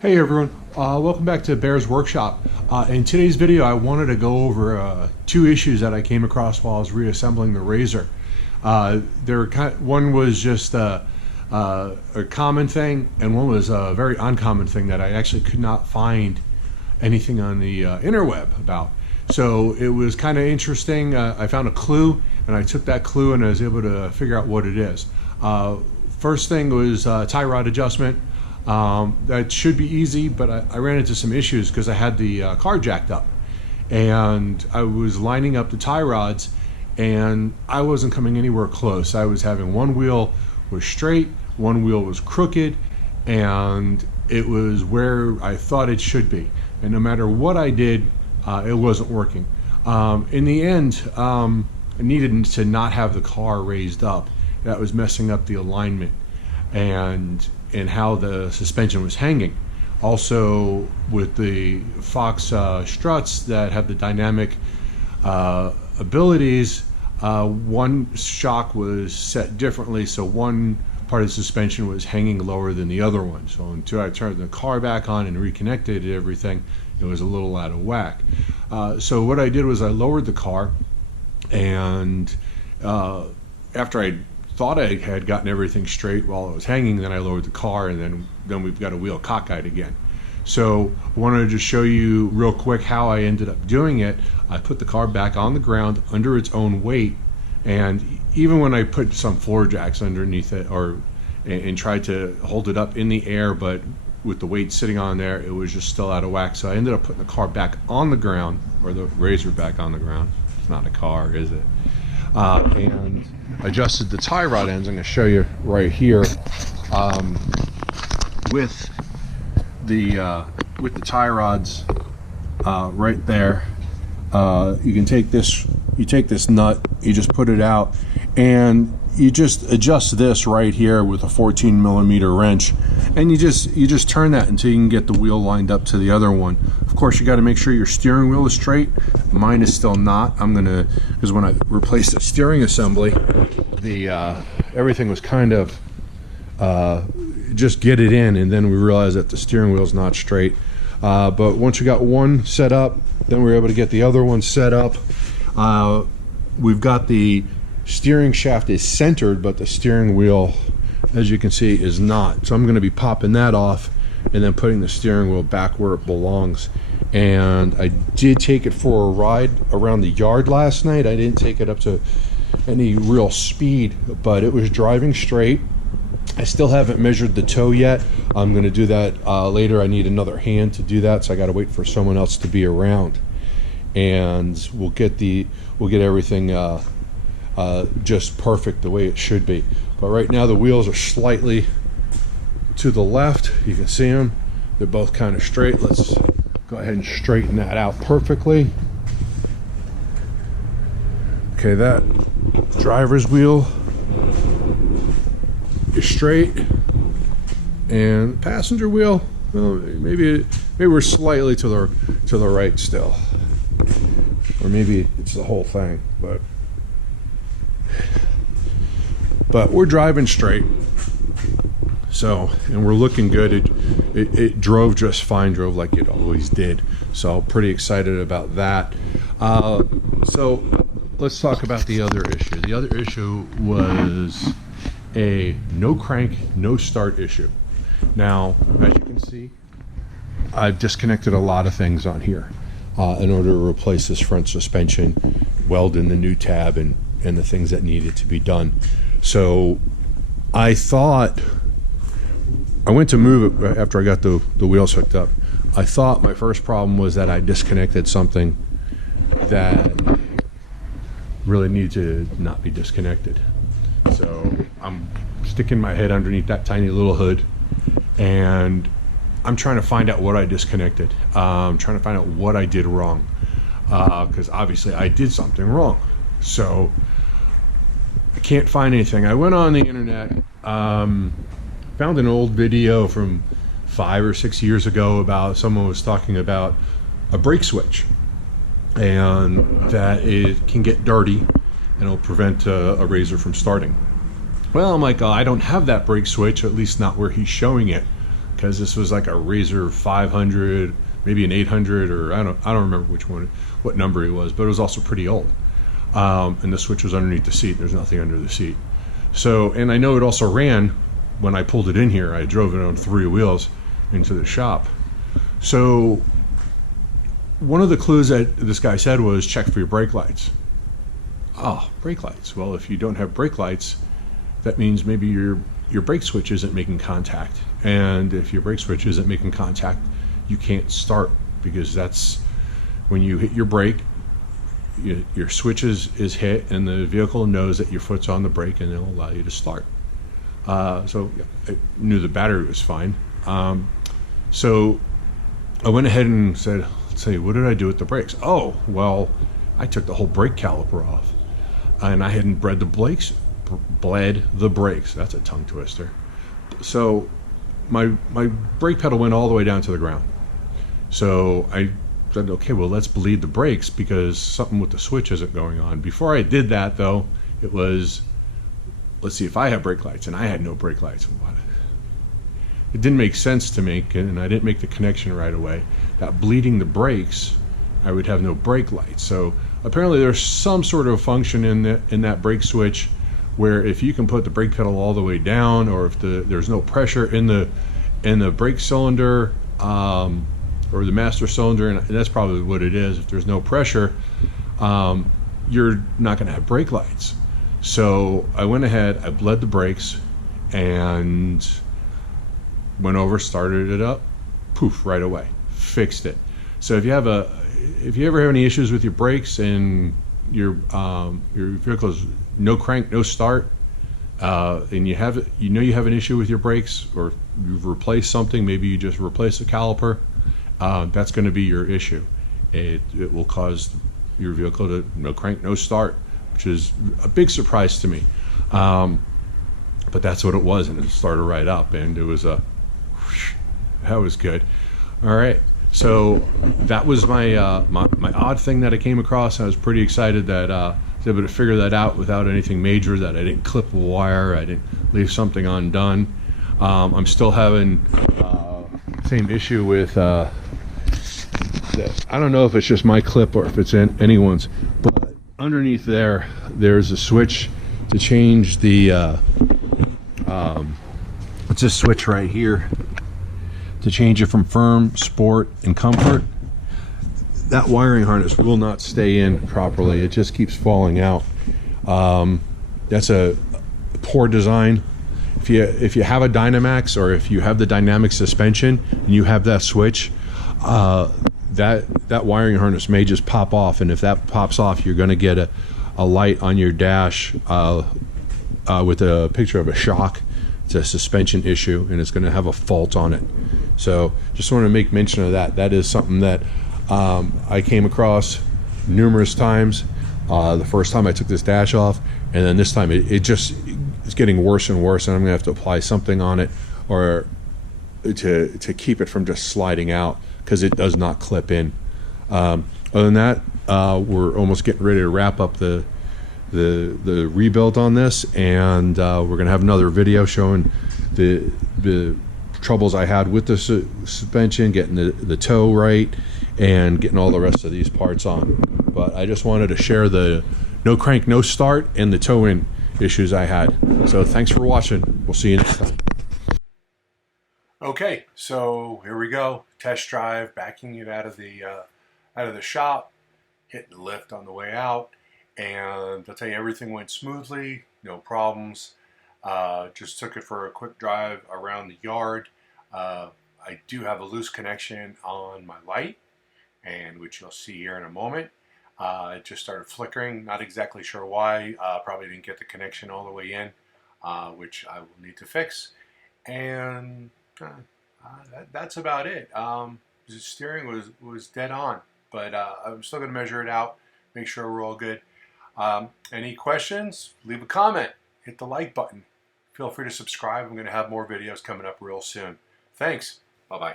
Hey everyone, welcome back to Bear's Workshop. In today's video I wanted to go over two issues that I came across while I was reassembling the RZR. One was just a common thing, and one was a very uncommon thing that I actually could not find anything on the interweb about. So it was kind of interesting. I found a clue, and I took that clue and I was able to figure out what it is. First thing was tie rod adjustment. That should be easy, but I ran into some issues because I had the car jacked up, and I was lining up the tie rods, and I wasn't coming anywhere close. I was having one wheel was straight, one wheel was crooked, and it was where I thought it should be. And no matter what I did, it wasn't working. In the end, I needed to not have the car raised up. That was messing up the alignment and how the suspension was hanging. Also, with the Fox struts that have the dynamic abilities, one shock was set differently, so one part of the suspension was hanging lower than the other one. So until I turned the car back on and reconnected everything, it was a little out of whack. So what I did was I lowered the car, and after I thought I had gotten everything straight while it was hanging, then I lowered the car, and then we've got a wheel cockeyed again. So I wanted to just show you real quick how I ended up doing it. I put the car back on the ground under its own weight, and even when I put some floor jacks underneath it and tried to hold it up in the air, but with the weight sitting on there, it was just still out of whack. So I ended up putting the car back on the ground, or the RZR back on the ground. It's not a car, is it? And adjusted the tie rod ends. I'm going to show you right here with the tie rods right there. You can take this. You take this nut. You just put it out, and you just adjust this right here with a 14mm wrench, and you just turn that until you can get the wheel lined up to the other one. Of course, you got to make sure your steering wheel is straight. Mine is still not. Because when I replaced the steering assembly, everything was kind of just get it in, and then we realized that the steering wheel is not straight. But once we got one set up, then we were able to get the other one set up. We've got the steering shaft is centered, but the steering wheel, as you can see, is not. So I'm going to be popping that off and then putting the steering wheel back where it belongs. And I did take it for a ride around the yard last night. I didn't take it up to any real speed, but it was driving straight. I still haven't measured the toe yet. I'm going to do that later. I need another hand to do that, so I got to wait for someone else to be around, and we'll get everything just perfect the way it should be. But right now the wheels are slightly to the left. You can see them. They're both kind of straight. Let's go ahead and straighten that out perfectly. Okay, that driver's wheel is straight, and passenger wheel, well, maybe we're slightly to the right still, or maybe it's the whole thing, but we're driving straight. So, and we're looking good. It drove just fine, drove like it always did. So pretty excited about that. So let's talk about the other issue. The other issue was a no crank, no start issue. Now, as you can see, I've disconnected a lot of things on here in order to replace this front suspension, weld in the new tab, and the things that needed to be done. So I thought, I went to move it after I got the wheels hooked up. I thought my first problem was that I disconnected something that really needed to not be disconnected. So I'm sticking my head underneath that tiny little hood, and I'm trying to find out what I disconnected. I'm trying to find out what I did wrong, because obviously I did something wrong. So I can't find anything. I went on the internet, found an old video from 5 or 6 years ago about someone was talking about a brake switch, and that it can get dirty and it'll prevent a RZR from starting. Well, I'm like, I don't have that brake switch, at least not where he's showing it. because this was like a Razor 500, maybe an 800, or I don't remember which one, what number it was, but it was also pretty old. And the switch was underneath the seat. There's nothing under the seat. So, and I know it also ran when I pulled it in here. I drove it on 3 wheels into the shop. So one of the clues that this guy said was check for your brake lights. Oh, brake lights. Well, if you don't have brake lights, that means maybe your brake switch isn't making contact. And if your brake switch isn't making contact, you can't start, because that's when you hit your brake, your switch is hit, and the vehicle knows that your foot's on the brake, and it'll allow you to start. So I knew the battery was fine. So I went ahead and said, let's see, what did I do with the brakes? Oh, well, I took the whole brake caliper off, and I hadn't bled the brakes. That's a tongue twister. So my brake pedal went all the way down to the ground. So I said, okay, well, let's bleed the brakes, because something with the switch isn't going on. Before I did that, though, it was, let's see if I have brake lights, and I had no brake lights. It didn't make sense to me, and I didn't make the connection right away, that bleeding the brakes, I would have no brake lights. So apparently there's some sort of function in that brake switch where if you can put the brake pedal all the way down, or if there's no pressure in the brake cylinder, or the master cylinder, and that's probably what it is. If there's no pressure, you're not going to have brake lights. So I went ahead, I bled the brakes, and went over, started it up, poof, right away, fixed it. So if you ever have any issues with your brakes and your vehicle's no crank, no start, and you have an issue with your brakes, or you've replaced something, maybe you just replaced the caliper, that's going to be your issue. It will cause your vehicle to no crank, no start, which is a big surprise to me. But that's what it was, and it started right up, and it was that was good. All right, so that was my odd thing that I came across. I was pretty excited that I was able to figure that out without anything major, that I didn't clip a wire, I didn't leave something undone. I'm still having same issue with I don't know if it's just my clip or if it's in anyone's, but underneath there's a switch to change the it's this switch right here to change it from firm, sport, and comfort. That wiring harness will not stay in properly. It just keeps falling out. That's a poor design. If you have a Dynamax, or if you have the Dynamic suspension and you have that switch, that wiring harness may just pop off, and if that pops off, you're going to get a light on your dash with a picture of a shock. It's a suspension issue, and it's going to have a fault on it. So just want to make mention of that. That is something that I came across numerous times. The first time I took this dash off, and then this time it's getting worse and worse, and I'm going to have to apply something on it, or to keep it from just sliding out, because it does not clip in. Other than that, we're almost getting ready to wrap up the rebuild on this, and we're going to have another video showing the troubles I had with the suspension, getting the toe right, and getting all the rest of these parts on. But I just wanted to share the no crank, no start, and the toe in issues I had. So thanks for watching. We'll see you next time. Okay, so here we go. Test drive, backing it out of the shop, hitting the lift on the way out, and I'll tell you, everything went smoothly, no problems. Just took it for a quick drive around the yard. I do have a loose connection on my light, and which you'll see here in a moment. It just started flickering, not exactly sure why. Probably didn't get the connection all the way in, which I will need to fix. And that's about it. The steering was dead on, but I'm still going to measure it out, make sure we're all good. Any questions? Leave a comment, hit the like button. Feel free to subscribe. I'm going to have more videos coming up real soon. Thanks. Bye-bye.